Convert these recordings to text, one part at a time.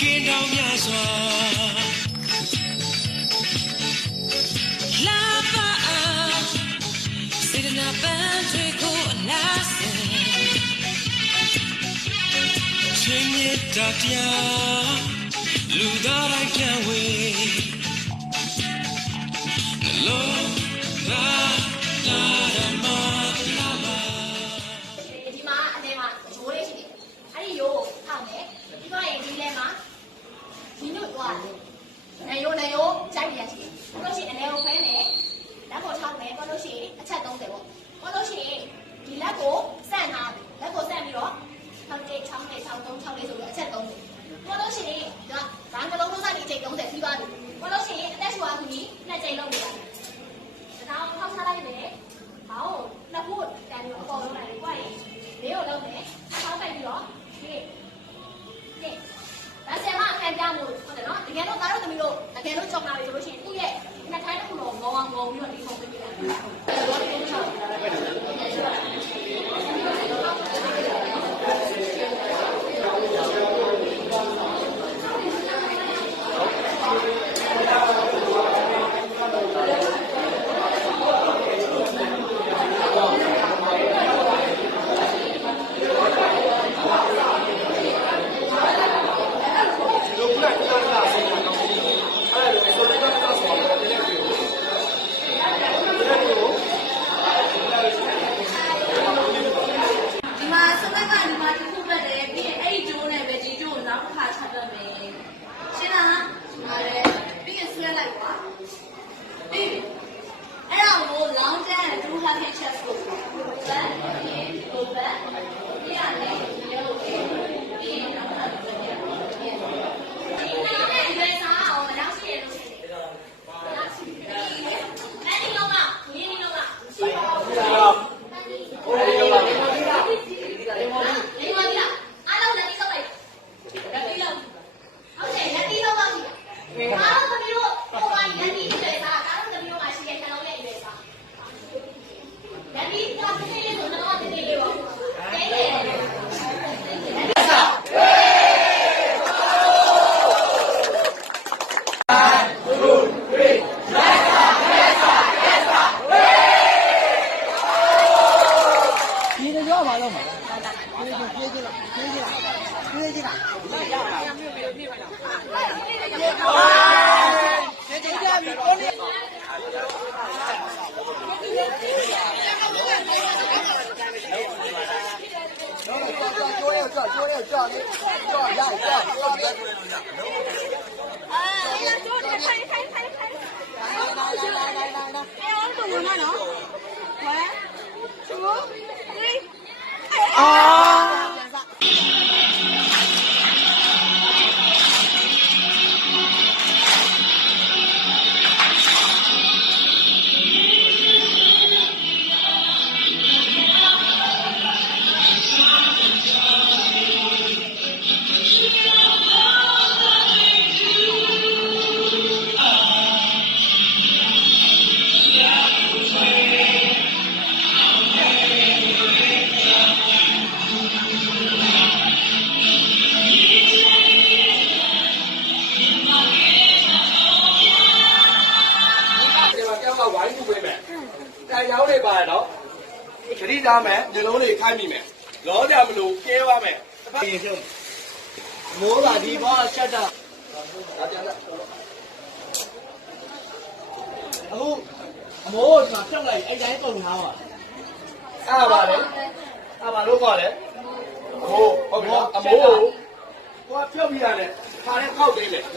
ကင်းတောင်များစွာလာပါစေတနာပန်းတွေကိုအလားစင်ချင်းမြတ်တရားလူသားတိုင်းပြန်ဝေနှလုံးသားလာရမလာပါဒီမှာအနေမှာရိုးလေးရှိတယ်အဲ့ဒီရိုးကိုထောက်မယ်ပြီးတော့ရင်ဒီလဲမှာဒီနုသွားတယ်နေရိုးကြိုက်ရရှိတယ်ဘလို့ရှိရင်အနေကိုခွဲမယ်လက်ကိုထောက်မယ်ဘလို့ရှိရင်အချက်30ပေါ့ဘလို့ရှိရင်ဒီလက်ကိုဆန့်ထားတယ်လက်ကိုဆန့်ပြီးတော့6 6 6 3 6လေးဆိုပြီးအချက်30ဘလို့ရှိရင်ဒါကလုံးလုံးစနေအချိန်30ပြီးသွားပြီဘလို့ရှိရင်အသက်ရှူအားကူကြီး2ချိန်လုံးနေတာဒါတော့ထောက်ထားလိုက်မယ်ဟောလက်ဖို့တန်ပြီးတော့အပေါ်လုံးလိုက်လေကွာရေလေးကိုလုံးမယ်ထောက်ပိုက်ပြီးတော့ဒီဒါဆရာမအခံပြမှုဟုတ်တယ်နော်တကယ်တော့သားတို့သမီးတို့တကယ်လို့ကြောက်လာပြီဆိုလို့ရှိရင်သူ့ရဲ့နှစ်ထိုင်းတစ်ခုတော့ငေါအောင်ငေါပြီးတော့ဒီပုံပေးပြလိုက်တော့ဒီလိုချောက်ရောင်းနေပါတော့ခရီးသားမယ်ဒီလုံးလေးခိုင်းမိမယ်လောကြမလို့ကျဲသွားမယ်တစ်ဖက်မိုးပါဒီဘောချက်တော့ဒါပြန်လာအခုအမိုးဒီမှာဖြုတ်လိုက်အဲ့တိုင်းပုံထားပါအားပါလေအားပါလို့ခေါ်လေအမိုးဟုတ်ပြီနော်အမိုးကိုဖြုတ်ပြီးရတယ်ခါနဲ့ခောက်သိမ်းမယ်1 2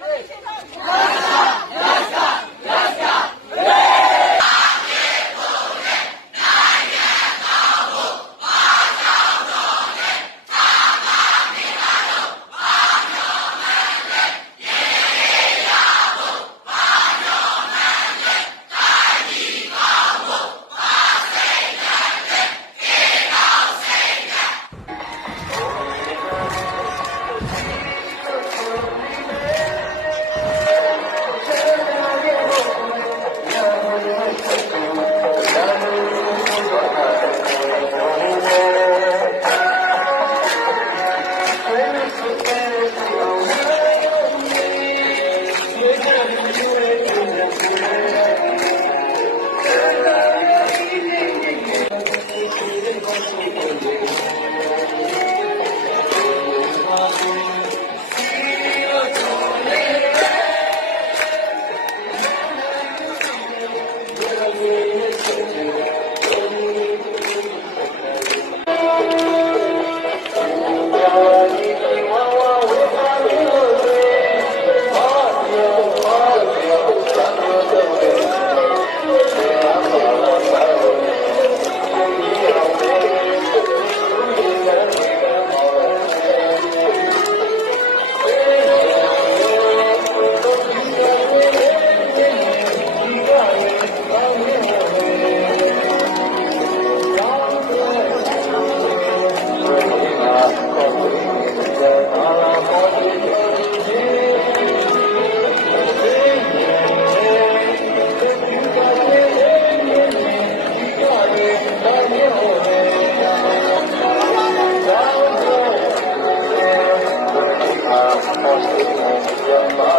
3 ဒီ Bye.